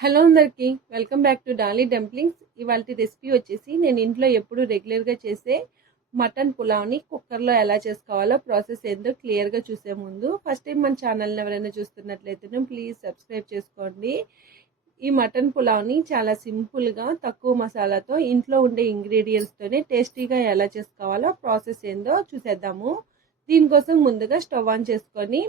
Hello అందరికీ welcome back to Dolly dumplings. ఇవాళ recipe వచ్చేసి నేను ఇంట్లో ఎప్పుడు రెగ్యులర్గా చేసే మటన్ పులావ్ని కుక్కర్లో ఎలా చేసుకోవాలో ప్రాసెస్ ఏందో క్లియర్గా చూసే ముందు ఫస్ట్ టైం మన ఛానల్ని ఎవరైనా చూస్తున్నట్లయితే ప్లీజ్ సబ్స్క్రైబ్ చేసుకోండి. ఈ మటన్ పులావ్ని చాలా సింపుల్గా తక్కువ మసాలాతో ఇంట్లో ఉండే ఇంగ్రీడియంట్స్తోనే టేస్టీగా ఎలా చేసుకోవాలో ప్రాసెస్ ఏందో చూసేద్దాము. దీనికోసం ముందుగా స్టవ్ ఆన్ చేసుకొని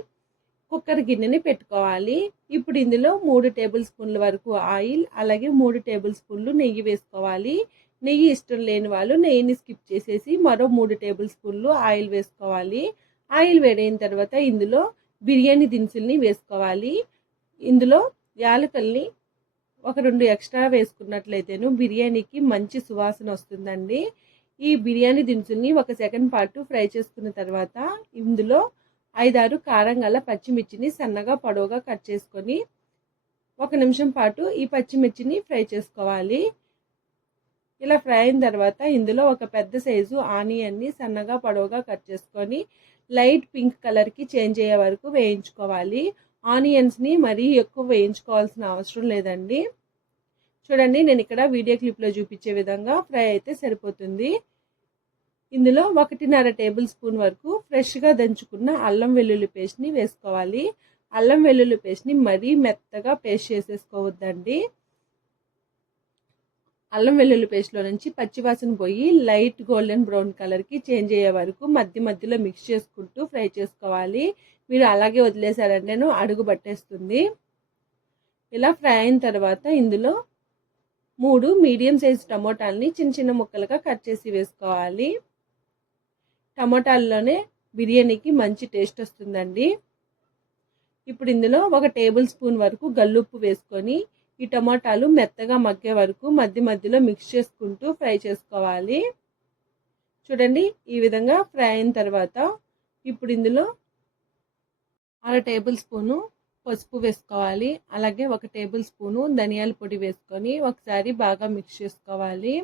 కుక్కర్ గిన్నెని పెట్టుకోవాలి. ఇప్పుడు ఇందులో 3 టేబుల్ స్పూన్ల వరకు ఆయిల్, అలాగే 3 టేబుల్ స్పూన్లు నెయ్యి వేసుకోవాలి. నెయ్యి ఇష్టం లేని వాళ్ళు నెయ్యిని స్కిప్ చేసేసి మరో 3 టేబుల్ స్పూన్లు ఆయిల్ వేసుకోవాలి. ఆయిల్ వేడైన తర్వాత ఇందులో బిర్యానీ దినుసుల్ని వేసుకోవాలి. ఇందులో యాలకుల్ని ఒక 2 ఎక్స్ట్రా వేసుకున్నట్లయితేను బిర్యానీకి మంచి సువాసన వస్తుందండి. ఈ బిర్యానీ దినుసుల్ని ఒక సెకండ్ పాటు ఫ్రై చేసుకున్న తర్వాత ఇందులో 5-6 కారం గల పచ్చిమిర్చిని సన్నగా పొడవుగా కట్ చేసుకొని 1 నిమిషం పాటు ఈ పచ్చిమిర్చిని ఫ్రై చేసుకోవాలి. ఇలా ఫ్రై అయిన తర్వాత ఇందులో ఒక పెద్ద సైజు ఆనియన్ని సన్నగా పొడవుగా కట్ చేసుకొని లైట్ పింక్ కలర్కి చేంజ్ అయ్యే వరకు వేయించుకోవాలి. ఆనియన్స్ని మరీ ఎక్కువ వేయించుకోవాల్సిన అవసరం లేదండి. చూడండి, నేను ఇక్కడ వీడియో క్లిప్లో చూపించే విధంగా ఫ్రై అయితే సరిపోతుంది. ఇందులో 1.5 టేబుల్ స్పూన్ వరకు ఫ్రెష్గా దంచుకున్న అల్లం వెల్లుల్లి పేస్ట్ని వేసుకోవాలి. అల్లం వెల్లుల్లి పేస్ట్ని మరీ మెత్తగా పేస్ట్ చేసేసుకోవద్దండి. అల్లం వెల్లుల్లి పేస్ట్లో నుంచి పచ్చివాసన పోయి లైట్ గోల్డెన్ బ్రౌన్ కలర్కి చేంజ్ అయ్యే వరకు మధ్యలో మిక్స్ చేసుకుంటూ ఫ్రై చేసుకోవాలి. మీరు అలాగే వదిలేసారంటే అడుగు పట్టేస్తుంది. ఇలా ఫ్రై అయిన తర్వాత ఇందులో 3 మీడియం సైజ్ టమోటాలని చిన్న ముక్కలుగా కట్ చేసి వేసుకోవాలి. టమోటాల్లోనే బిర్యానీకి మంచి టేస్ట్ వస్తుందండి. ఇప్పుడు ఇందులో 1 టేబుల్ స్పూన్ వరకు గల్లుప్పు వేసుకొని ఈ టమోటాలు మెత్తగా మగ్గే వరకు మధ్యలో మిక్స్ చేసుకుంటూ ఫ్రై చేసుకోవాలి. చూడండి, ఈ విధంగా ఫ్రై అయిన తర్వాత ఇప్పుడు ఇందులో 1/2 టేబుల్ స్పూను పసుపు వేసుకోవాలి. అలాగే 1 టేబుల్ స్పూను ధనియాల పొడి వేసుకొని ఒకసారి బాగా మిక్స్ చేసుకోవాలి.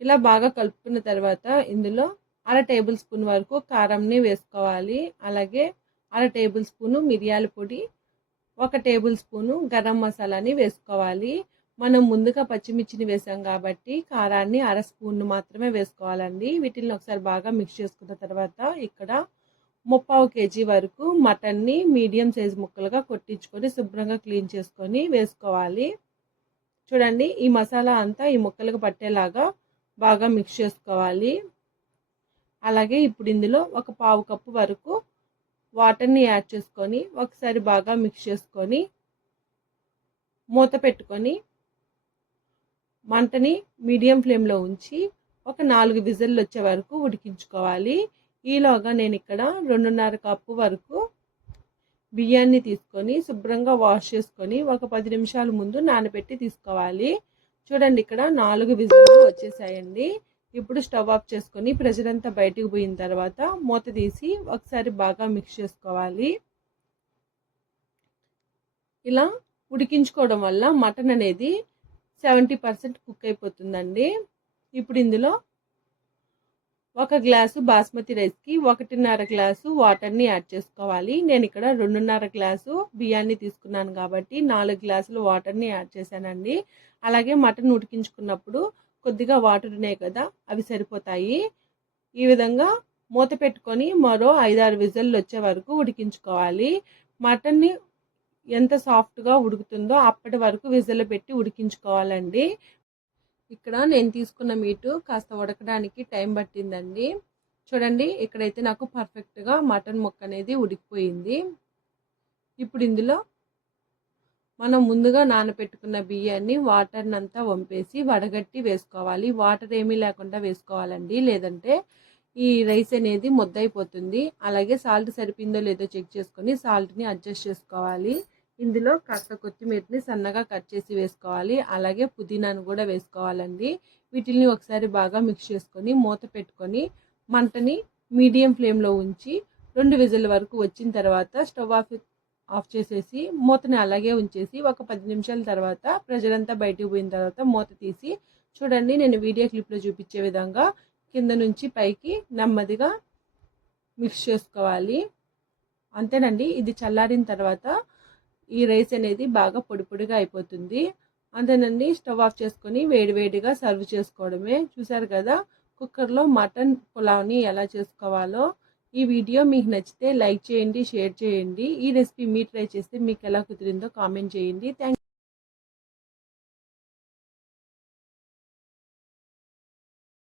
ఇలా బాగా కలుపుకున్న తర్వాత ఇందులో 1/2 టేబుల్ స్పూన్ వరకు కారంని వేసుకోవాలి. అలాగే 1/2 టేబుల్ స్పూను మిరియాల పొడి, 1 టేబుల్ స్పూను గరం మసాలాని వేసుకోవాలి. మనం ముందుగా పచ్చిమిర్చిని వేసాం కాబట్టి కారాన్ని 1/2 స్పూన్ మాత్రమే వేసుకోవాలండి. వీటిని ఒకసారి బాగా మిక్స్ చేసుకున్న తర్వాత ఇక్కడ 3/4 kg వరకు మటన్ని మీడియం సైజ్ ముక్కలుగా కొట్టించుకొని శుభ్రంగా క్లీన్ చేసుకొని వేసుకోవాలి. చూడండి, ఈ మసాలా అంతా ఈ ముక్కలకు పట్టేలాగా బాగా మిక్స్ చేసుకోవాలి. అలాగే ఇప్పుడు ఇందులో 1/4 కప్పు వరకు వాటర్ని యాడ్ చేసుకొని ఒకసారి బాగా మిక్స్ చేసుకొని మూత పెట్టుకొని మంటని మీడియం ఫ్లేమ్లో ఉంచి ఒక 4 విజిల్లు వచ్చే వరకు ఉడికించుకోవాలి. ఈలోగా నేను ఇక్కడ 2.5 కప్పు వరకు బియ్యాన్ని తీసుకొని శుభ్రంగా వాష్ చేసుకొని ఒక 10 నిమిషాల ముందు నానబెట్టి తీసుకోవాలి. చూడండి, ఇక్కడ 4 విజిల్లు వచ్చేసాయండి. ఇప్పుడు స్టవ్ ఆఫ్ చేసుకొని ప్రెషర్ అంతా బయటకు పోయిన తర్వాత మూత తీసి ఒకసారి బాగా మిక్స్ చేసుకోవాలి. ఇలా ఉడికించుకోవడం వల్ల మటన్ అనేది 70% కుక్ అయిపోతుందండి. ఇప్పుడు ఇందులో 1 గ్లాసు బాస్మతి రైస్కి 1.5 గ్లాసు వాటర్ని యాడ్ చేసుకోవాలి. నేను ఇక్కడ 2.5 గ్లాసు బియ్యాన్ని తీసుకున్నాను కాబట్టి 4 గ్లాసులు వాటర్ని యాడ్ చేశానండి. అలాగే మటన్ ఉడికించుకున్నప్పుడు కొద్దిగా వాటర్ ఉన్నాయి కదా, అవి సరిపోతాయి. ఈ విధంగా మూత పెట్టుకొని మరో 5-6 విజిల్లు వచ్చే వరకు ఉడికించుకోవాలి. మటన్ని ఎంత సాఫ్ట్గా ఉడుకుతుందో అప్పటి వరకు విజిల్ పెట్టి ఉడికించుకోవాలండి. ఇక్కడ నేను తీసుకున్న మీటు కాస్త ఉడకడానికి టైం పట్టిందండి. చూడండి, ఇక్కడైతే నాకు పర్ఫెక్ట్గా మటన్ ముక్క అనేది ఉడికిపోయింది. ఇప్పుడు ఇందులో మనం ముందుగా నానబెట్టుకున్న బియ్యాన్ని వాటర్ని అంతా వంపేసి వడగట్టి వేసుకోవాలి. వాటర్ ఏమీ లేకుండా వేసుకోవాలండి, లేదంటే ఈ రైస్ అనేది ముద్దయిపోతుంది. అలాగే సాల్ట్ సరిపోయిందో లేదో చెక్ చేసుకొని సాల్ట్ని అడ్జస్ట్ చేసుకోవాలి. ఇందులో కాస్త కొత్తిమీరని సన్నగా కట్ చేసి వేసుకోవాలి. అలాగే పుదీనాను కూడా వేసుకోవాలండి. వీటిని ఒకసారి బాగా మిక్స్ చేసుకొని మూత పెట్టుకొని మంటని మీడియం ఫ్లేమ్లో ఉంచి 2 విజిల్ వరకు వచ్చిన తర్వాత స్టవ్ ఆఫ్ చేసేసి మూతని అలాగే ఉంచేసి ఒక 10 నిమిషాల తర్వాత ప్రెషర్ అంతా బయటకు పోయిన తర్వాత మూత తీసి చూడండి, నేను వీడియో క్లిప్లో చూపించే విధంగా కింద నుంచి పైకి నెమ్మదిగా మిక్స్ చేసుకోవాలి. అంతేనండి. ఇది చల్లారిన తర్వాత ఈ రైస్ అనేది బాగా పొడి పొడిగా అయిపోతుంది. అంతేనండి, స్టవ్ ఆఫ్ చేసుకొని వేడివేడిగా సర్వ్ చేసుకోవడమే. చూసారు కదా కుక్కర్లో మటన్ పులావ్ని ఎలా చేసుకోవాలో. ఈ వీడియో మీకు నచ్చితే లైక్ చేయండి, షేర్ చేయండి. ఈ రెసిపీ మీరు ట్రై చేస్తే మీకు ఎలా కుదిరిందో కామెంట్ చేయండి. థ్యాంక్